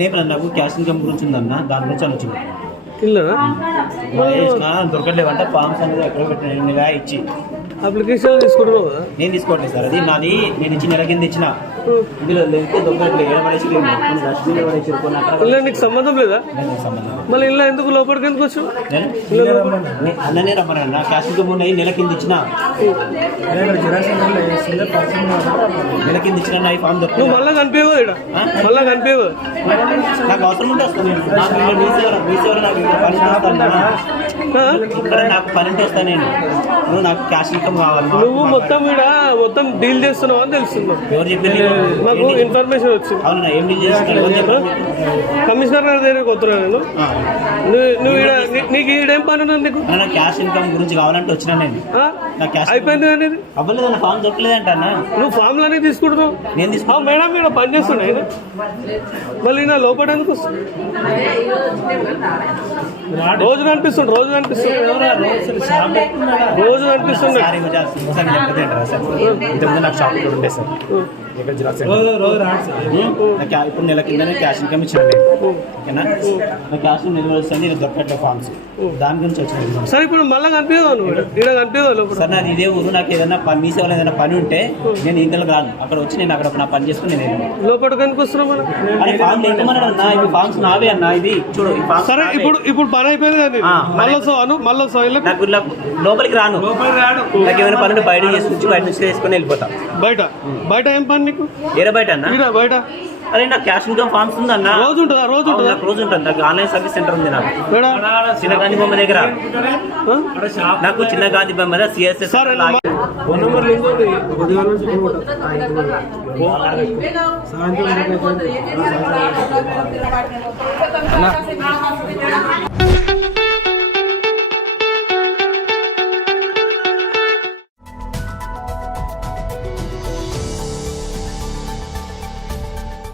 లేదు నాకు cash income గురించి ఉందన్న, దాని గురించి ఆలోచన ఇల్లు దొరకట్లేవంటే ఫామ్స్ అనేది ఎక్కడ పెట్టిన ఇలా ఇచ్చి అప్లికేషన్ తీసుకుంటున్నావు కదా? నేను తీసుకోవట్లేదు సార్, అది నాది నేను ఇచ్చిన నెల కింద ఇచ్చిన ఇందులో లేకపోతే దొరకట్లేదు. ఏడబడేసి ఇలా నీకు సంబంధం లేదా? సంబంధం మళ్ళీ ఇలా ఎందుకు లోపలికి ఎందుకు వచ్చావు? అన్ననే రమ్మన్నా, క్యాష్ ఇన్కమ్ ఉన్నాయి నెల కింద ఇచ్చిన, నెల కింద ఇచ్చిన నా ఈ ఫామ్ దొరుకుతుంది. నువ్వు మళ్ళీ కనిపించవు ఇక్కడ, మళ్ళీ కనిపించవు. నాకు అవసరం ఉంటే వస్తాను నేను, నాకు మీసేవారు నాకు పని వస్తాను, ఇక్కడ నాకు పని ఉంటే వస్తాను నేను. నువ్వు నాకు క్యాష్ ఇన్కమ్ కావాలి. నువ్వు మొత్తం ఇక్కడ మొత్తం డీల్ చేస్తున్నావు అని తెలుస్తున్నావు. ఎవరు చెప్పారు? నాకు ఇన్ఫర్మేషన్ వచ్చింది. అవునా, ఏం డీల్ చేస్తున్నావు? కమిషనర్ గారి దగ్గరికి వస్తున్నా నేను. నువ్వు నీకు ఈడేం పని ఉన్నది నీకు? నాకు క్యాష్ ఇన్కమ్ గురించి కావాలంటే వచ్చినా నేను. నాకు క్యాష్ అయిపోయింది అనేది అవ్వలేదు, నా ఫామ్ దొరకలేదు అంటన్నా. నువ్వు ఫామ్లు అనేది తీసుకుంటున్నావు. నేను తీసుకున్నాను మేడం ఇక్కడ పని చేస్తుండే, మళ్ళీ నా లోపల ఎందుకు వస్తుంది? రోజు కనిపిస్తుంది, రోజు కనిపిస్తుంది, రోజు కనిపిస్తుంది. ఇంతకుముందు నాకు షాప్ కూడా ఉండే సార్, ఇప్పుడు నెల కింద క్యాష్ ఇన్కమ్ ఇచ్చాను ఓకేనా. నా క్యాష్ నిల్వ వస్తుంది, నేను దొరకట్లేదు ఫామ్స్, దాని గురించి వచ్చిన సార్. ఇప్పుడు మళ్ళీ కనిపించదు, ఇక్కడ కనిపించదు సార్. నాది ఇదే ఊరు, నాకు ఏదైనా పని మీ సేవలో ఏదైనా పని ఉంటే నేను ఇంతలోకి రాను, అక్కడ వచ్చి నేను అక్కడ నా పని చేసుకుని నేను లోపల కనిపిస్తున్నాం. ఫామ్ లేకమన్నా ఇవి ఫామ్స్ నావే అన్న, ఇది చూడు సరే. ఇప్పుడు పని అయిపోయింది కానీ మళ్ళీ నాకు లోపలికి రాను, నాకు ఏమైనా పని బయట చేసుకుని బయట నుంచి వేసుకొని వెళ్ళిపోతా. బయట ఏం పని నీకు? ఏరే బయట అన్న, బయట. అరే నాకు క్యాష్ ఇన్కమ్ ఫార్మ్స్ ఉందన్న, రోజు ఉంటుందా? రోజు ఉంటుందా? రోజు ఉంటుంది. నాకు ఆన్లైన్ సర్వీస్ సెంటర్ ఉంది, నాకు చిన్న గాంధీ బొమ్మ దగ్గర, నాకు చిన్న గాంధీ బొమ్మ దగ్గర సిఎస్ఎస్. ఫోన్ నెంబర్ లేదు.